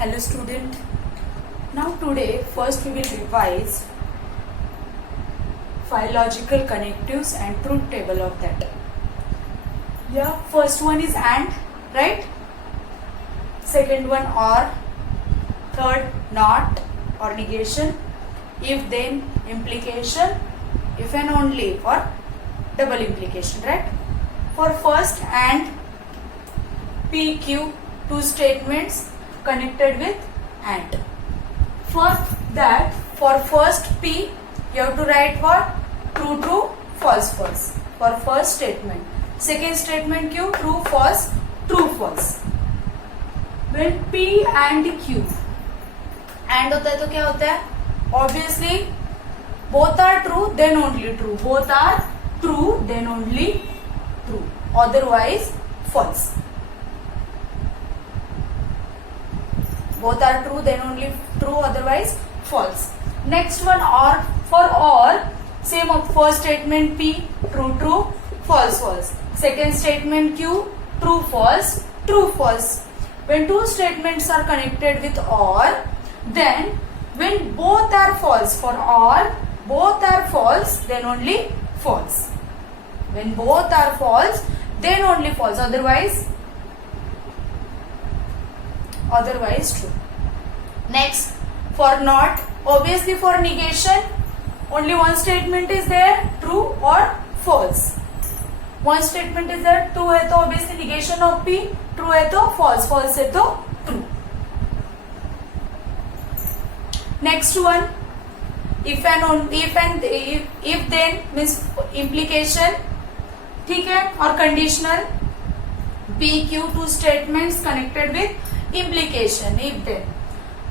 Hello student. Now today first we will revise phylological connectives and truth table of that. Yeah, first one is and, right? Second one or, third not or negation, if then implication, if and only for double implication, right? For first and, PQ, two statements connected with and. For that, for first P, you have to write what? True, true, false, false. For first statement. Second statement Q, true, false, true, false. When P and Q and होता है तो क्या होता है? Obviously, both are true, then only true. Both are true, then only true. Otherwise, false. Both are true, then only true, otherwise false. Next one or, for or, same of first statement P, true, true, false, false. Second statement Q, true, false, true, false. When two statements are connected with or, then when both are false, for or, both are false, then only false. When both are false, then only false, otherwise true. Next, for not, obviously for negation, only one statement is there, true or false. One statement is there, true है तो obviously negation of P, true है तो false, false है तो true. Next one, if then means implication, ठीक है, or conditional. PQ, two statements connected with implication, if then.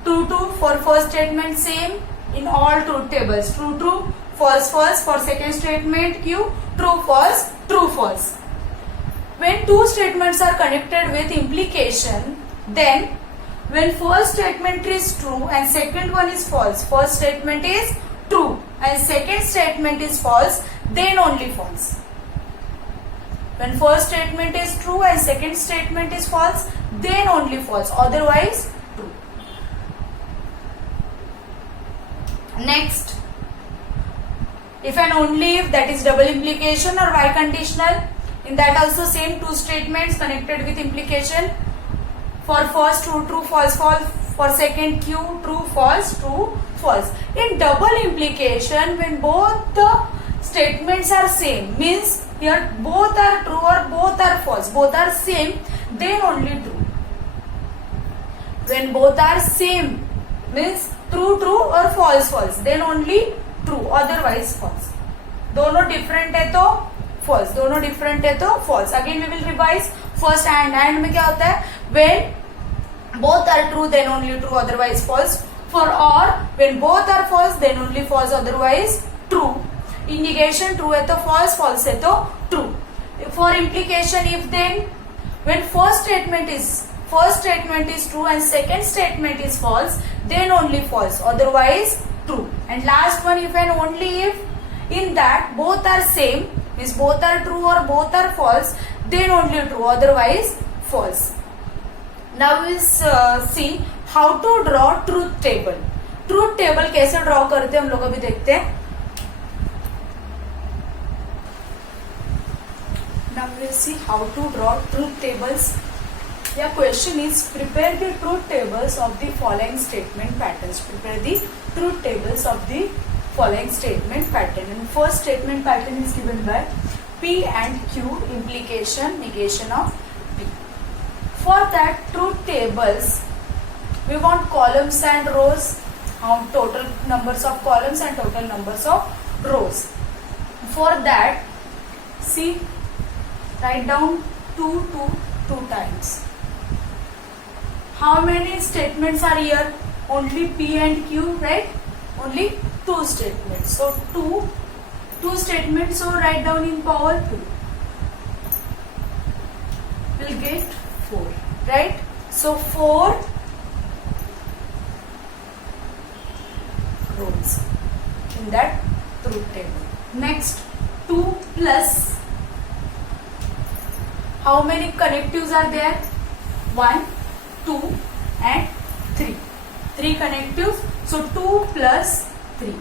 True, true, for first statement same in all truth tables. True, true, false, false. For second statement Q, true, false, true, false. When two statements are connected with implication, then when first statement is true and second one is false, first statement is true and second statement is false, then only false. When first statement is true and second statement is false, then only false, otherwise true. Next, if and only if, that is double implication or Y conditional. In that also same two statements connected with implication. For first true, true, false, false. For second Q, true, false, false. In double implication, when both the statements are same, means here both are true or both are false, both are same, then only true. When both are same, means true, true or false, false, then only true, otherwise false. दोनों different है तो false, दोनों different है तो false. Again we will revise first and में क्या होता है? When both are true, then only true, otherwise false. For or, when both are false, then only false, otherwise true. In negation, true है तो false, false है तो true. For implication, if then, when first statement is true and second statement is false, then only false, otherwise true. And last one, if and only if, in that both are same, means both are true or both are false, then only true, otherwise false. Now we will see how to draw truth table. Truth table कैसे draw करते हैं हम लोग अभी देखते हैं. Now we will see how to draw truth tables. The question is, prepare the truth tables of the following statement patterns. Prepare the truth tables of the following statement pattern. And first statement pattern is given by P and Q, implication, negation of P. For that truth tables, we want columns and rows, total numbers of columns and total numbers of rows. For that, see, write down 2 times. How many statements are here? Only P and Q, right? Only two statements. So two statements, so write down in power 2. We'll get 4, right? So 4 rows in that truth table. Next, 2 plus, how many connectives are there? 1, 2 and 3. 3 connectives. So 2 plus 3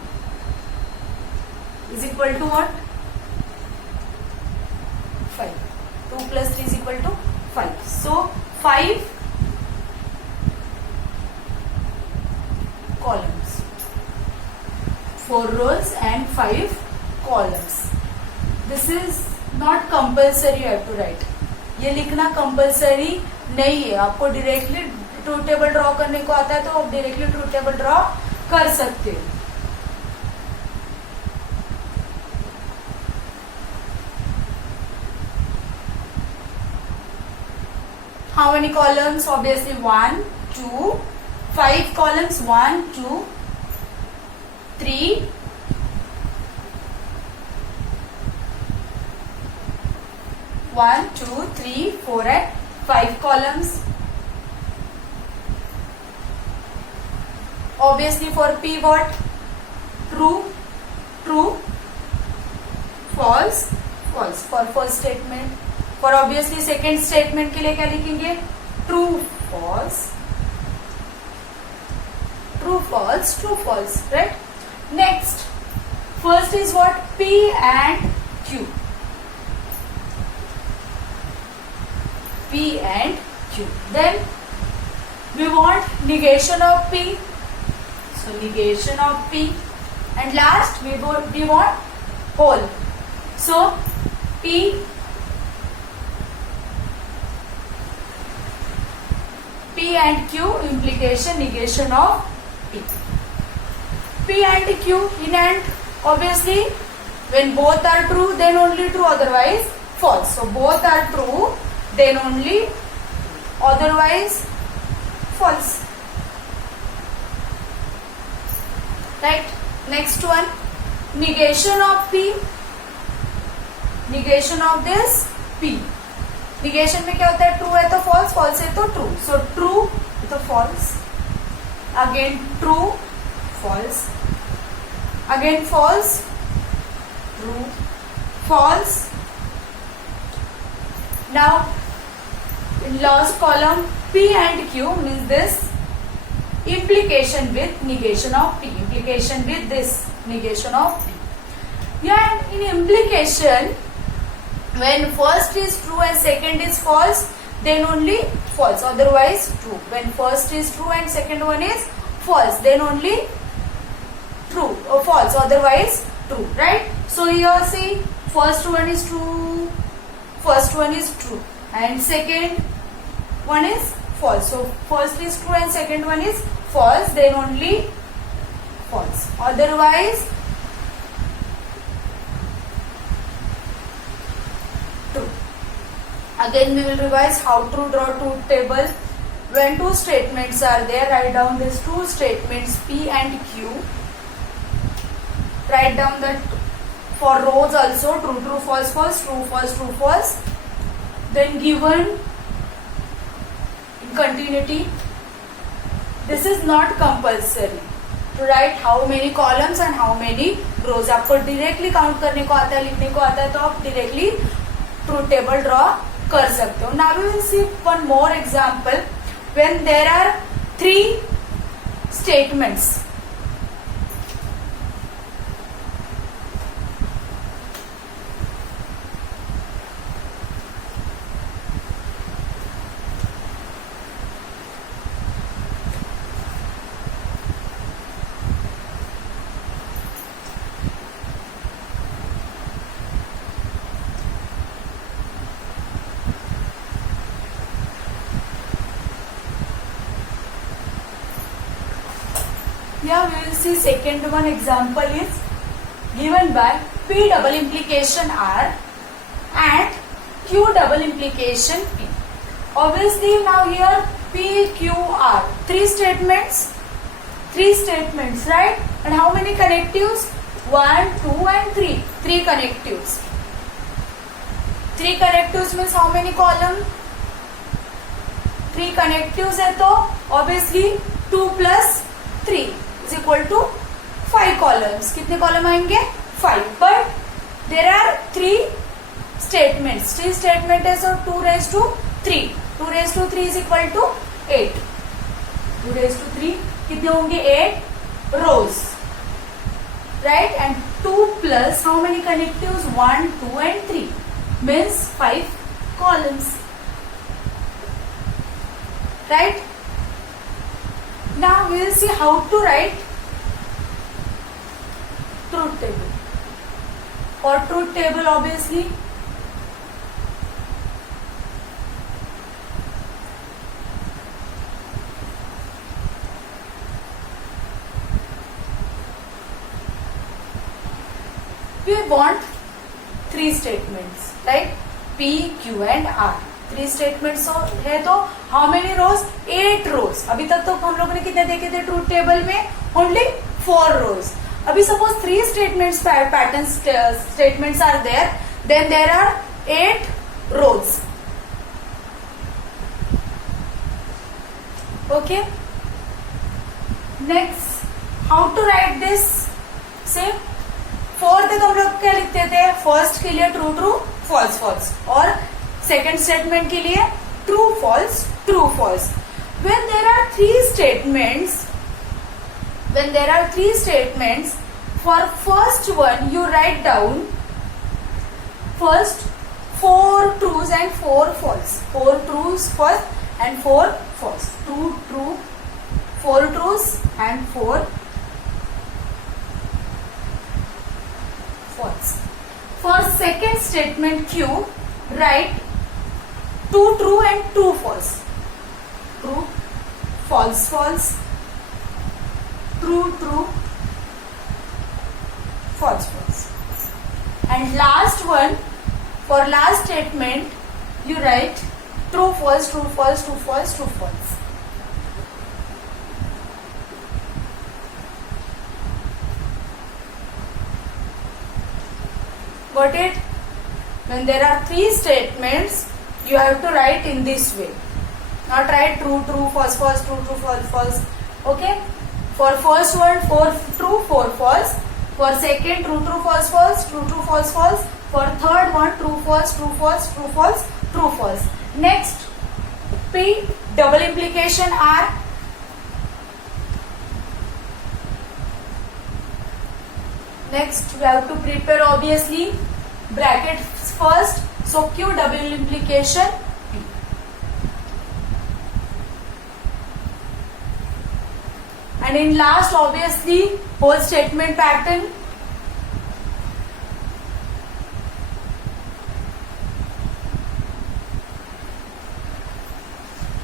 is equal to what? 5. 2 plus 3 is equal to 5. So 5 columns, 4 rows and 5 columns. This is not compulsory you have to write. ये लिखना compulsory नहीं है. आपको directly truth table draw करने को आता है तो आप डायरेक्टली ट्रूथ टेबल ड्रॉ कर सकते हो. How many columns? Obviously 1, 2, 5 columns. 1, 2, 3, 1, 2, 3, 4 and 5 columns. Obviously for P what? True, true, false, false for first statement. For obviously second statement के लिए क्या लिखेंगे? True, false, true, false, true, false, right? Next, first is what? P and Q. P and Q. Then we want negation of P. So negation of P. And last we want whole. So P and Q, implication, negation of P. P and Q in and obviously when both are true then only true, otherwise false. So both are true then only, otherwise false. Right? Next one, negation of P. Negation of this P. Negation में क्या होता है? True है तो false, false है तो true. So true है तो false. Again true, false. Again false, true, false. Now in last column P and Q means this implication with negation of P. Implication with this negation of P. Yeah, in implication, when first is true and second is false, then only false, otherwise true. When first is true and second one is false, then only true or false, otherwise true, right? So here see, first one is true, first one is true and second one is false. So first is true and second one is false, then only false, otherwise true. Again we will revise how to draw truth table. When two statements are there, write down these two statements P and Q. Write down that for rows also, true, true, false, false, true, false, true, false. Then given in continuity. This is not compulsory to write how many columns and how many rows. आपको directly count करने को आता है, लिखने को आता है, तो आप directly truth table draw कर सकते हो. Now we will see one more example when there are 3 statements. Here we will see second one example is given by P double implication R and Q double implication P. Obviously now here P, Q, R, 3 statements, right? And how many connectives? 1, 2 and 3. 3 connectives. 3 connectives means how many column? 3 connectives है तो obviously 2 plus 3 is equal to 5 columns. कितने column आएंगे? 5. But there are 3 statements. 3 statement है so 2 raised to 3. 2 raised to 3 is equal to 8. 2 raised to 3 कितने होंगे 8 rows, right? And 2 plus how many connectives? 1, 2 and 3 means 5 columns, right? Now we will see how to write truth table. For truth table, obviously we want 3 statements, right? P, Q and R. 3 statements है तो how many rows? 8 rows. अभी तक तो हम लोगों ने कितने देखे थे ट्रूथ टेबल में? Only 4 rows. अभी suppose 3 statements pattern statements are there, then there are 8 rows. Okay. Next, how to write this? Say 4 तक हम लोग क्या लिखते थे? फर्स्ट के लिए ट्रू ट्रू फॉल्स फॉल्स और सेकेंड स्टेटमेंट के लिए true false true false. When there are 3 statements, for first one you write down first 4 trues and 4 false. 4 trues first and 4 false. True, true, 4 trues and 4 false. For second statement Q, write 2 true and 2 false. True, false, false, true, true, false, false. And last one, for last statement, you write true, false, true, false, true, false, true, false. Got it? When there are 3 statements, you have to write in this way. Not write true, true, false, false, true, true, false, false. Okay? For first one, 4 true, 4 false. For second, true, true, false, false, true, true, false, false. For third one, true, false, true, false, true, false, true, false. Next, P, double implication R. Next, we have to prepare obviously brackets first. So Q, double implication P. And in last, obviously, whole statement pattern.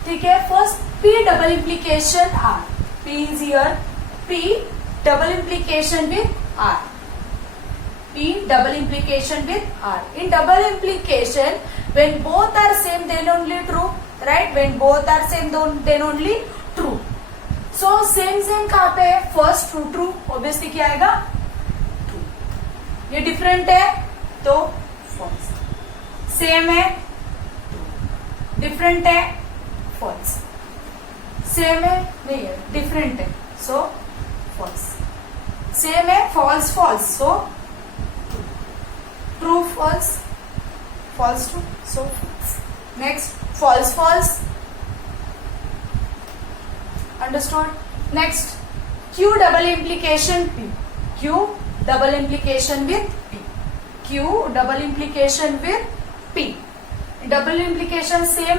ठीक है, first P double implication R. P is here. P double implication with R. P double implication with R. In double implication, when both are same, then only true, right? When both are same, then only true. So same कहाँ पे है? First true true, obviously क्या आएगा? True. ये different है तो false. Same है true. Different है false. Same है नहीं है different है so false. Same है false false so true. True false false true so false. Next false false. Understood? Next, Q double implication P. Q double implication with P. Q double implication with P. Double implication same.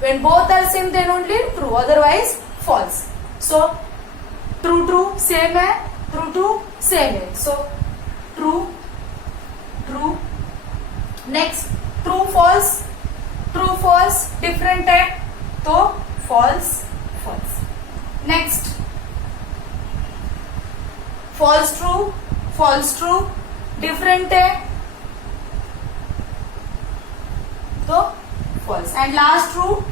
When both are same, then only true. Otherwise, false. So, true true same है. True true same है. So, true true. Next, true false. True false different है. तो false false. Next, false true different है तो false. And last true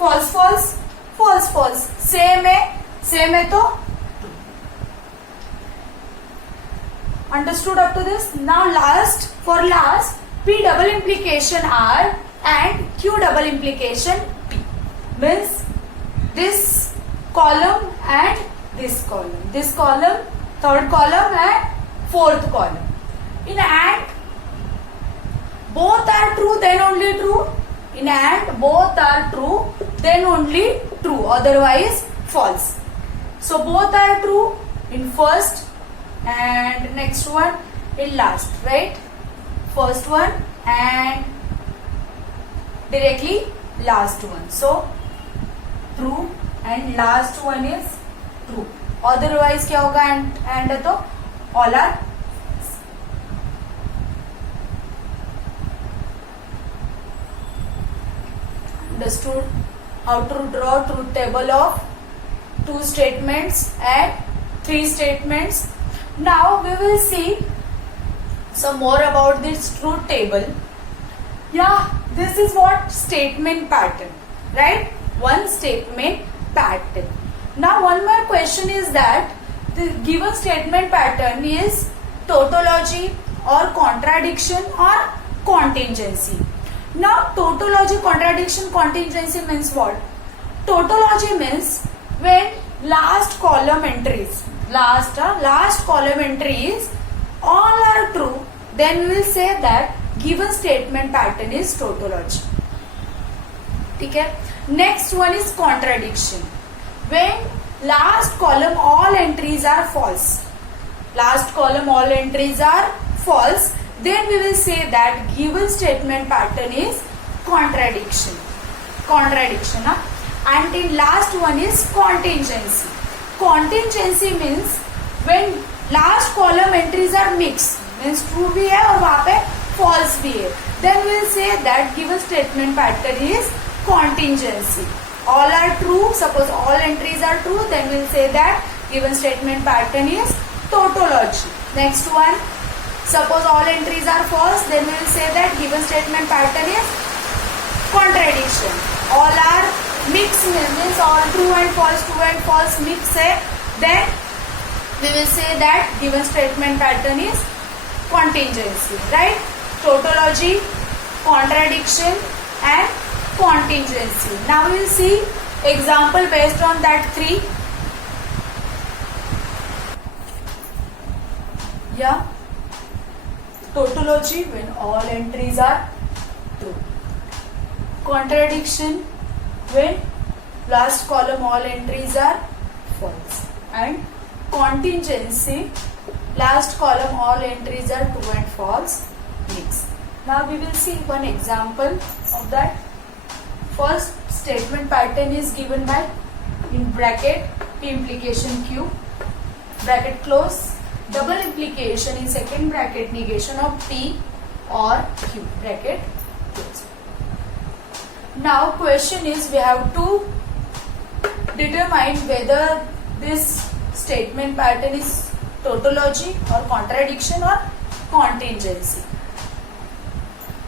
false false same है तो true. Understood up to this? Now for last P double implication R and Q double implication P means this column and this column. This column, third column and fourth column. In AND, both are true, then only true. In AND, both are true, then only true, otherwise false. So both are true in first and next one in last, right? First one and directly last one. So true and last one is true. Otherwise क्या होगा? and तो all are understood how to draw truth table of two statements and three statements. Now we will see some more about this truth table. Yeah, this is what statement pattern, right? One statement pattern. Now one more question is that the given statement pattern is tautology or contradiction or contingency. Now tautology, contradiction, contingency means what? Tautology means when last column entries all are true, then we will say that given statement pattern is tautology. ठीक है? Next one is contradiction. When last column all entries are false, then we will say that given statement pattern is contradiction. Huh? And in last one is contingency. Contingency means when last column entries are mixed, means true भी है और वहाँ पे false भी है, then we will say that given statement pattern is contingency. All are true, suppose all entries are true, then we will say that given statement pattern is tautology. Next one, suppose all entries are false, then we will say that given statement pattern is contradiction. All are mixed, means all true and false mix है, then we will say that given statement pattern is contingency, right? Tautology, contradiction and contingency. Now we will see example based on that three. Yeah. Tautology when all entries are true. Contradiction when last column all entries are false. And contingency, last column all entries are true and false mix. Now we will see one example of that. First statement pattern is given by in bracket P implication Q, bracket close, double implication in second bracket negation of P or Q, bracket close. Now question is we have to determine whether this statement pattern is tautology or contradiction or contingency.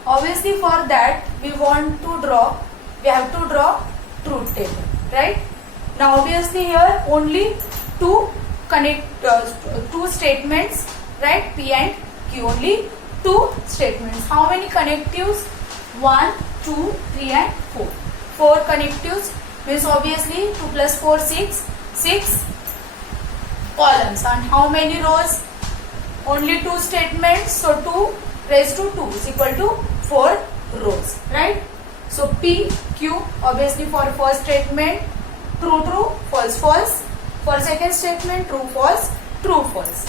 Obviously for that we have to draw truth table, right? Now obviously here only two statements, right? P and Q, only two statements. How many connectives? 1, 2, 3 and 4. 4 connectives means obviously 2 plus 4 6 columns. And how many rows? Only two statements, so 2 raised to 2 is equal to 4 rows, right? So P, Q, obviously for first statement true, false, false. For second statement true, false, true, false.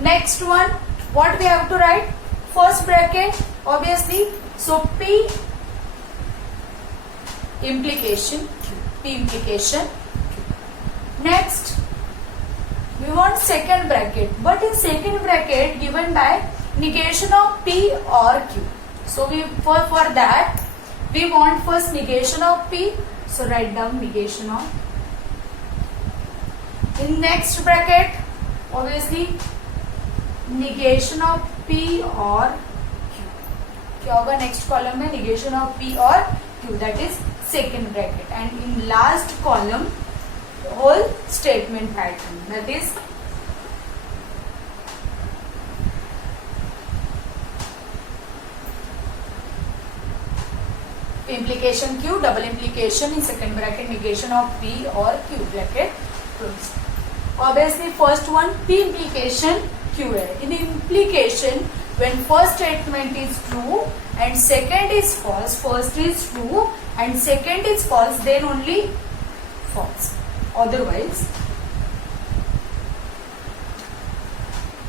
Next one, what we have to write? First bracket, obviously. So P implication Q. P implication Q. Next, we want second bracket, but in second bracket given by negation of P or Q. So for that we want first negation of P. So write down negation of. In next bracket, obviously negation of P or Q. क्या होगा next column में? Negation of P or Q, that is second bracket. And in last column whole statement pattern, that is implication Q, double implication in second bracket negation of P or Q, bracket close. Obviously first one P implication Q है. In implication when first statement is true and second is false, first is true and second is false, then only false. Otherwise,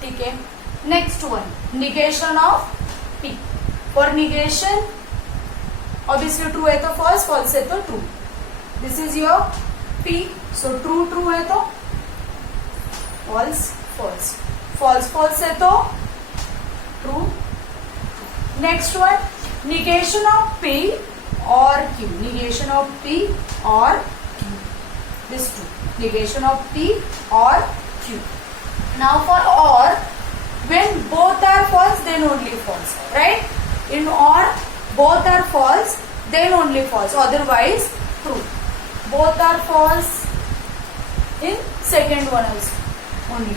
okay. Next one, negation of P. For negation, obviously true है तो false, false है तो true. This is your P. So true true है तो false false, false false है तो true. Next one, negation of P or Q. Negation of P or Q. This two. Negation of P or Q. Now for OR, when both are false, then only false. Right? In OR, both are false, then only false. Otherwise, true. Both are false in second one also only.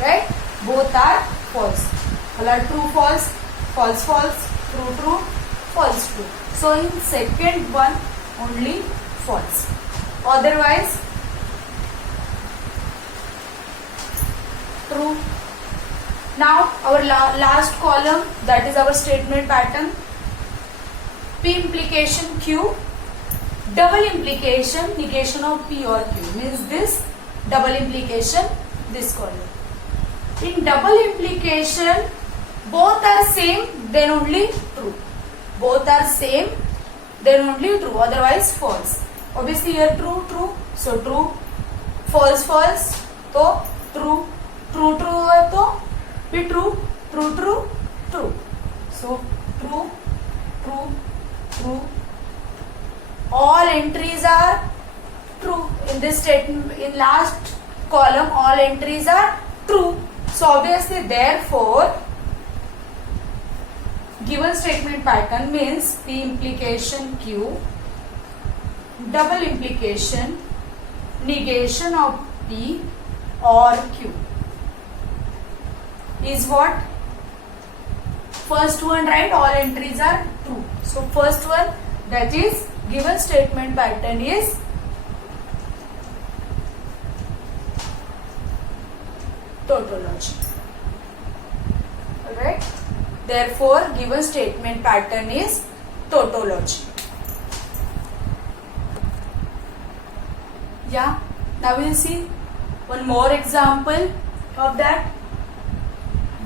Right? Both are false. Well, true false, false false, true true, false true. So in second one only false. Otherwise true. Now our last column, that is our statement pattern. P implication Q, double implication, negation of P or Q means this double implication, this column. In double implication, both are same, then only true. Both are same, then only true. Otherwise false. Obviously here true true, so true. False false, तो true. True true है तो भी true. True true true. So true true true. All entries are true in this statement. In last column, all entries are true. So obviously, therefore, given statement pattern means P implication Q, double implication, negation of P or Q is what? First one, right? All entries are true. So first one, that is given statement pattern is tautology. Alright. Therefore, given statement pattern is tautology. Yeah. Now we'll see one more example of that.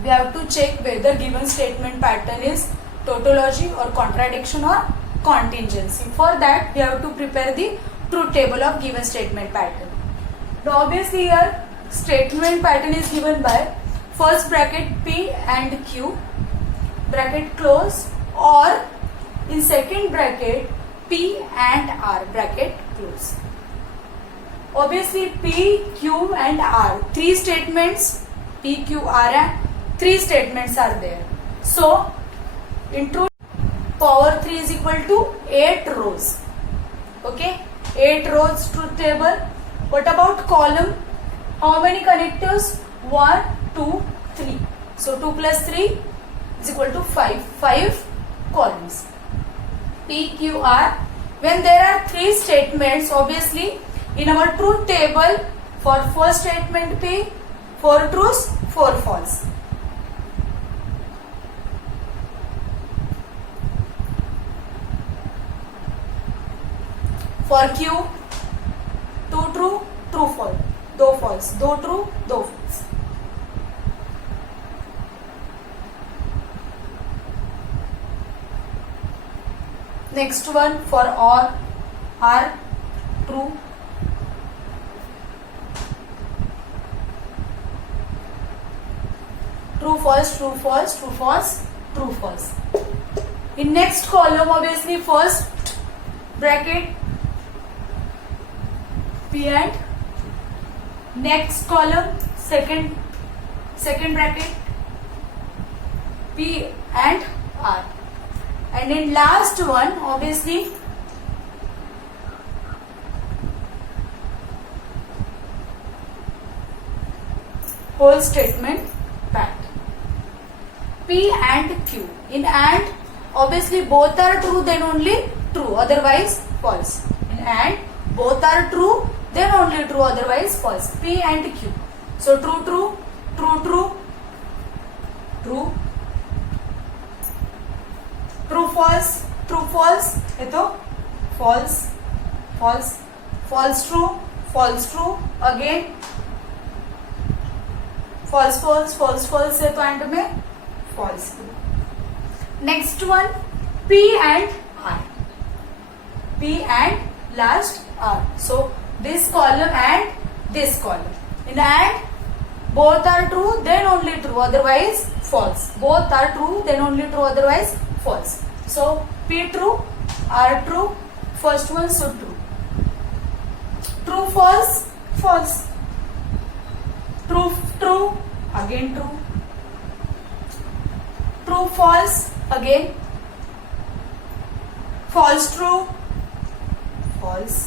We have to check whether given statement pattern is tautology or contradiction or contingency. For that, we have to prepare the truth table of given statement pattern. Now obviously here statement pattern is given by first bracket P and Q, bracket close, or in second bracket P and R, bracket close. Obviously P, Q and R, three statements, P, Q, R and three statements are there. So in truth, power 3 is equal to 8 rows. Okay, 8 rows truth table. What about column? How many connectives? 1, 2, 3. So 2 plus 3 is equal to 5. 5 columns. P, Q, R. When there are 3 statements, obviously in our truth table, for first statement P, 4 truths, 4 false. For Q, 2 true, true false, 2 false, 2 true, 2 false. Next one for OR, R, true. True false, true false, true false, true false. In next column, obviously first bracket P and next column second bracket P and R, and in last one obviously whole statement pattern P and Q. In and obviously both are true, then only true, otherwise false. In and both are true, then only true, otherwise false. P and Q. So true, true, true, true, true, true, true false, ये तो false false, false true again, false है तो end में false true. Next one P and R, P and last R. So this column and this column. In and both are true, then only true, otherwise false. Both are true, then only true, otherwise false. So P true, R true, first one so true. True false, true again true, true false again, false true, false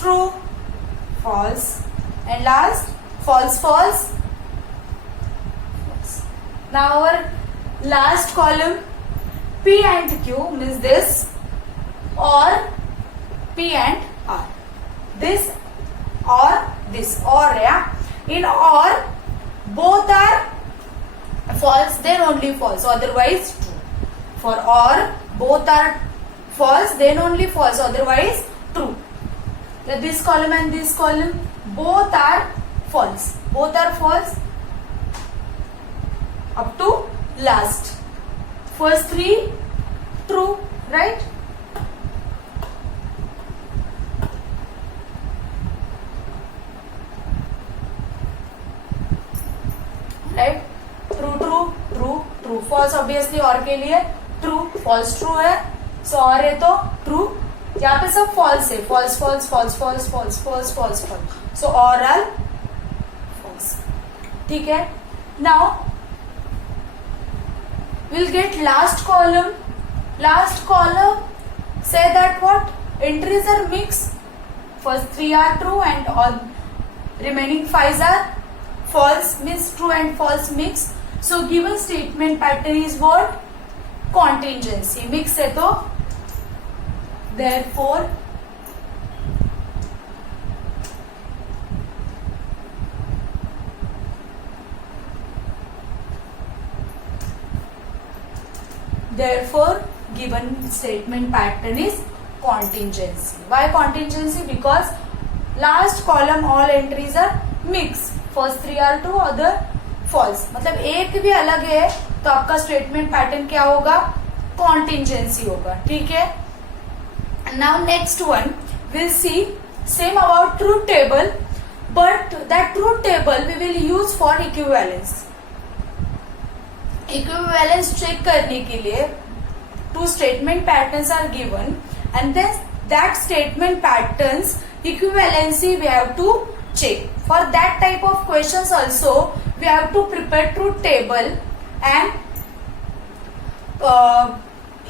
true, false, and last false. Now our last column P and Q means this, or P and R, this or this, or yeah, in or both are false, then only false, otherwise true. For or both are false, then only false, otherwise true. This column and this column both are false, up to last. First three true, right? Right? True false obviously और के लिए true, false true है, सो और है तो true, यहाँ पे सब फॉल्स है, फॉल्स, सो और आल फॉल्स, ठीक है। Now we'll get last column say that what entries are mixed, first 3 are true and all remaining 5 are false, means true and false mix. So given statement pattern is what? Contingency, mix है तो therefore given statement pattern is contingency. Why contingency? Because last column all entries are mixed, first 3 are true, other false, मतलब एक भी अलग है तो आपका statement pattern क्या होगा? कॉन्टिंजेंसी होगा, ठीक है। Now next one will see same about truth table, but that truth table we will use for equivalence. Equivalence check करने के लिए two statement patterns are given and then that statement patterns equivalency we have to check. For that type of questions also we have to prepare truth table and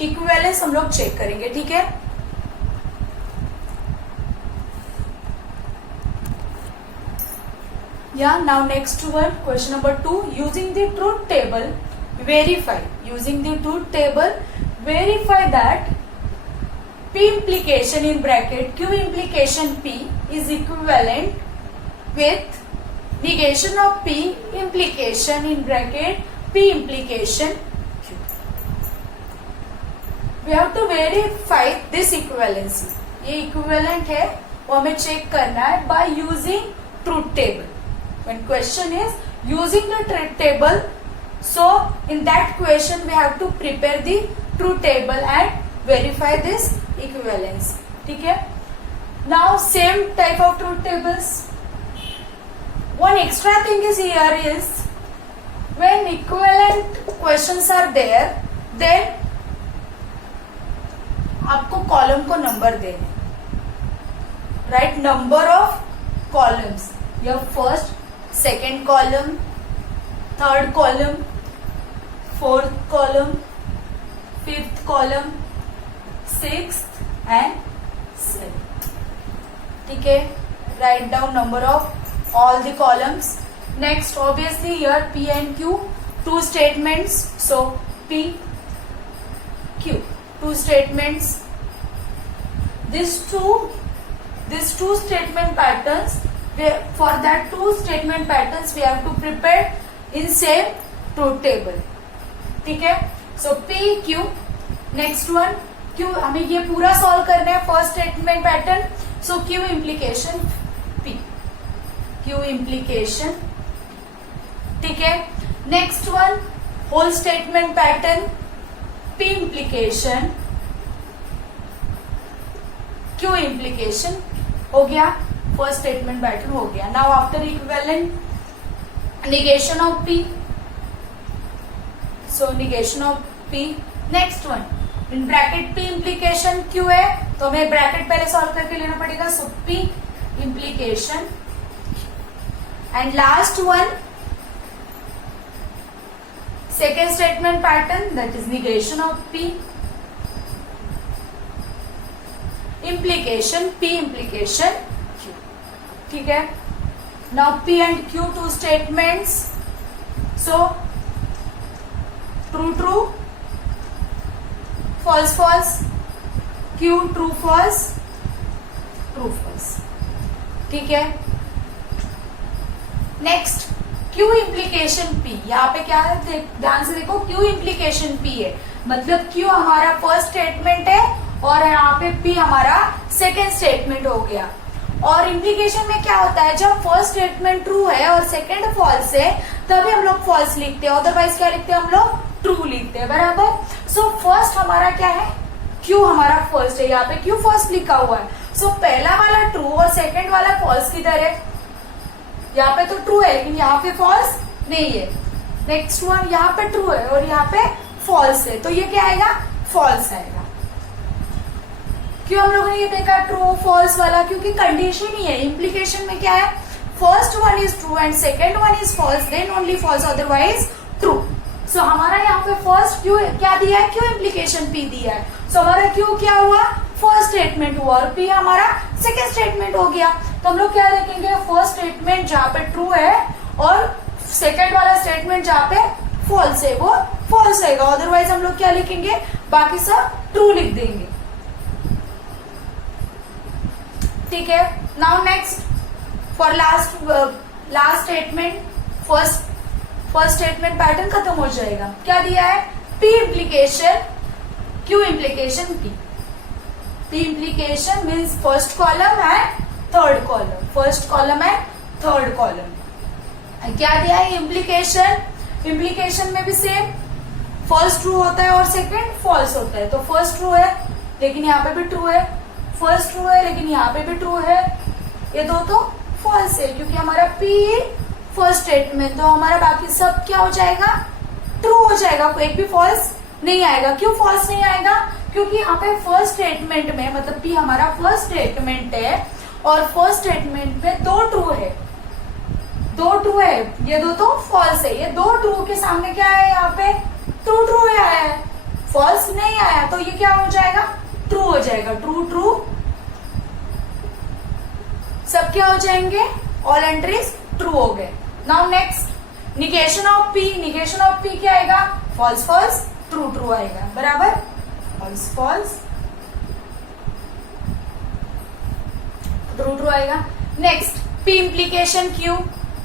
equivalence हम लोग check करेंगे, ठीक है। Yeah, now next one, question number 2, using the truth table verify that P implication in bracket Q implication P is equivalent with negation of P implication in bracket P implication Q. We have to verify this equivalency. ये equivalent है वो हमें check करना है by using truth table. When question is using the truth table, so in that question we have to prepare the truth table and verify this equivalence, ठीक है। Now same type of truth tables. One extra thing is here is when equivalent questions are there, then आपको column को number देने, right, number of columns, your first second column, third column, fourth column, fifth column, sixth and seventh, ठीक है। Write down number of all the columns. Next, obviously here P and Q, two statements, so P, Q, two statements. These two statement patterns, for that two statement patterns we have to prepare in same truth table, ठीक है। So P Q, next one Q, हमें ये पूरा solve करना है first statement pattern. So Q implication P, Q implication, ठीक है। Next one whole statement pattern, P implication Q implication, हो गया फर्स्ट स्टेटमेंट पैटर्न हो गया। Now after equivalent negation of P, so negation of P, next one in bracket P implication Q है तो हमें bracket पहले सॉल्व करके लेना पड़ेगा। सो P implication and last one second statement pattern, that is negation of P implication, P implication Q, ठीक है। Now P and Q two statements, so true true, false false, Q true false, true false, ठीक है। Next Q implication P, यहाँ पे क्या है ध्यान से देखो, Q implication P है, मतलब Q हमारा फर्स्ट स्टेटमेंट है और यहाँ पे P हमारा सेकेंड स्टेटमेंट हो गया। और इम्प्लीकेशन में क्या होता है, जब फर्स्ट स्टेटमेंट ट्रू है और सेकंड फॉल्स है तभी हम लोग फॉल्स लिखते हैं, अदरवाइज क्या लिखते हैं हम लोग, ट्रू लिखते हैं, बराबर। सो फर्स्ट हमारा क्या है, क्यू हमारा फर्स्ट है, यहाँ पे क्यू फर्स्ट लिखा हुआ है। सो पहला वाला ट्रू और सेकंड वाला फॉल्स किधर है, यहाँ पे तो ट्रू है लेकिन यहाँ पे फॉल्स नहीं है। नेक्स्ट वन यहाँ पे ट्रू है और यहाँ पे फॉल्स है, तो ये क्या आएगा, फॉल्स आएगा। क्यों हम लोगों ने ये देखा ट्रू फॉल्स वाला, क्योंकि कंडीशन ही है। इम्प्लीकेशन में क्या है, first one is true and second one is false, then only false, otherwise true. So हमारा यहाँ पे फर्स्ट क्यू क्या दिया है, क्यू इम्प्लीकेशन पी दिया है। सो हमारा क्यू क्या हुआ, फर्स्ट स्टेटमेंट हुआ और पी हमारा सेकेंड स्टेटमेंट हो गया। तो हम लोग क्या लिखेंगे, फर्स्ट स्टेटमेंट जहाँ पे ट्रू है और सेकेंड वाला स्टेटमेंट जहाँ पे फॉल्स है वो फॉल्स रहेगा, अदरवाइज हम लोग क्या लिखेंगे, बाकी सब ट्रू लिख देंगे, ठीक है। Now next for last statement, first statement pattern खत्म हो जाएगा। क्या दिया है, P implication Q implication P, P implication means first column and third column, first column and third column. क्या दिया है इम्प्लीकेशन में भी सेम, फर्स्ट ट्रू होता है और सेकंड फॉल्स होता है। तो फर्स्ट ट्रू है लेकिन यहाँ पे भी ट्रू है, फर्स्ट ट्रू है लेकिन यहाँ पे भी ट्रू है, ये दो तो फॉल्स है क्योंकि हमारा P फर्स्ट स्टेटमेंट, तो हमारा बाकी सब क्या हो जाएगा, ट्रू हो जाएगा, कोई एक भी फॉल्स नहीं आएगा। क्यों फॉल्स नहीं आएगा, क्योंकि यहाँ पे फर्स्ट स्टेटमेंट में मतलब P हमारा फर्स्ट स्टेटमेंट है और फर्स्ट स्टेटमेंट में दो ट्रू है, दो ट्रू है, ये दो तो फॉल्स है। ये दो ट्रू के सामने क्या है, यहाँ पे ट्रू ट्रू आया है, फॉल्स नहीं आया, तो ये क्या हो जाएगा, ट्रू हो जाएगा। ट्रू ट्रू सब क्या हो जाएंगे, ऑल एंट्रीज ट्रू हो गए। Now next negation of P, negation of P क्या आएगा, फॉल्स फॉल्स ट्रू ट्रू आएगा, बराबर, फॉल्स फॉल्स ट्रू ट्रू आएगा। Next P implication Q,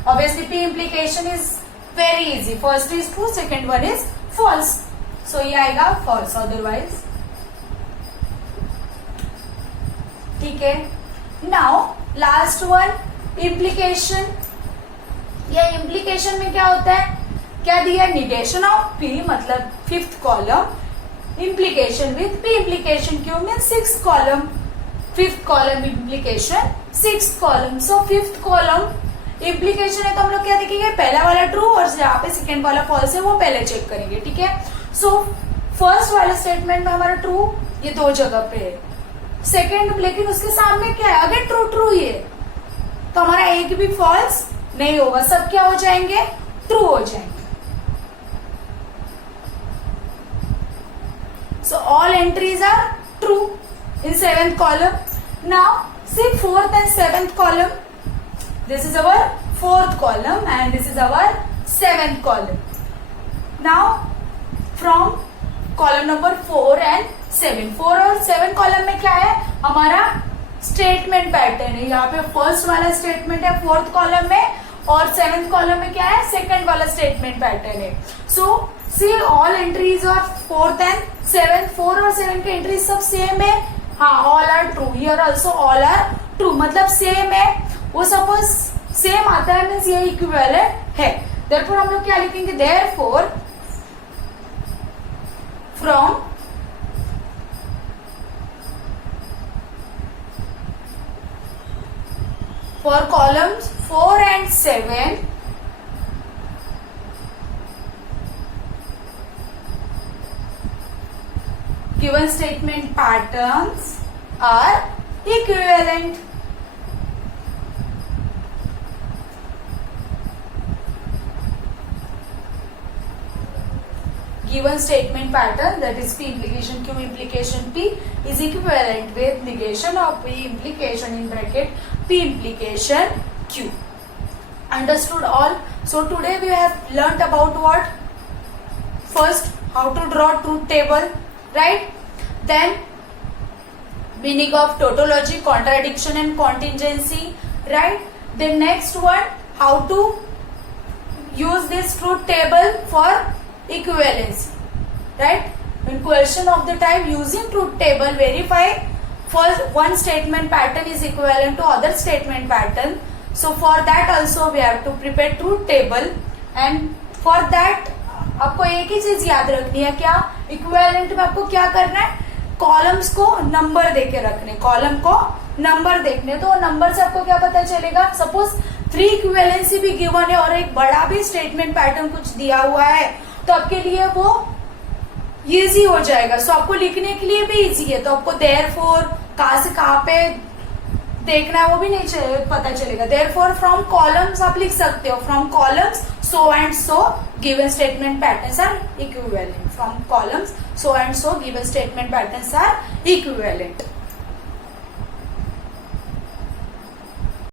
obviously P implication is very easy, first is true, second one is false, so ये आएगा false, otherwise, ठीक है। Now last one implication, या implication में क्या होता है, क्या दिया, निगेशन ऑफ P मतलब fifth column, implication with P implication Q mean six column, fifth column implication six column. So fifth column implication है तो हम लोग क्या देखेंगे, पहला वाला ट्रू और जहाँ पे सेकेंड वाला फॉल्स है वो पहले चेक करेंगे, ठीक है। सो फर्स्ट वाले स्टेटमेंट में हमारा ट्रू ये दो जगह पे है, सेकेंड लेकिन उसके सामने क्या है, अगर ट्रू ट्रू ही है तो हमारा एक भी फॉल्स नहीं होगा, सब क्या हो जाएंगे, ट्रू हो जाएंगे। So all entries are true in seventh column. Now see fourth and seventh column, this is our fourth column and this is our seventh column. Now from column number 4 and 7, 4 और 7 column में क्या है, हमारा statement pattern है। यहाँ पे first वाला statement है फोर्थ कॉलम में और 7th कॉलम में क्या है, सेकंड वाला स्टेटमेंट पैटर्न है. सो सी ऑल एंट्रीज और 4th एंड 7th, 4 और 7 के एंट्रीज सब सेम है. हाँ, all are true. Here also all are true, मतलब सेम है. वो सपोज सेम आता है मीन्स ये इक्विवेलेंट है. देयरफॉर हम लोग क्या लिखेंगे, therefore from for columns 4 and 7 given statement patterns are equivalent. Given statement pattern, that is P implication Q implication P is equivalent with negation of P implication in bracket P implication Q. Understood all? So today we have learnt about what? First, how to draw truth table, right? Then meaning of tautology, contradiction and contingency, right? Then next one, how to use this truth table for equivalency, right? In question of the type using truth table, verify first one statement pattern is equivalent to other statement pattern. So for that also we have to prepare truth table, and for that आपको एक ही चीज याद रखनी है, क्या, equivalent में आपको क्या करना है, कॉलम्स को नंबर देके रखने, कॉलम को नंबर देखने. तो नंबर से आपको क्या पता चलेगा, सपोज 3 इक्विवेलेंसी भी गिवन है और एक बड़ा भी स्टेटमेंट पैटर्न कुछ दिया हुआ है, तो आपके लिए वो इजी हो जाएगा. सो आपको लिखने के लिए भी इजी है. तो आपको देयरफॉर कहां से कहां पे देखना है वो भी नहीं पता चलेगा. देयरफॉर फ्रॉम कॉलम्स आप लिख सकते हो, from columns so and so given statement patterns are equivalent. From columns so and so given statement patterns are equivalent.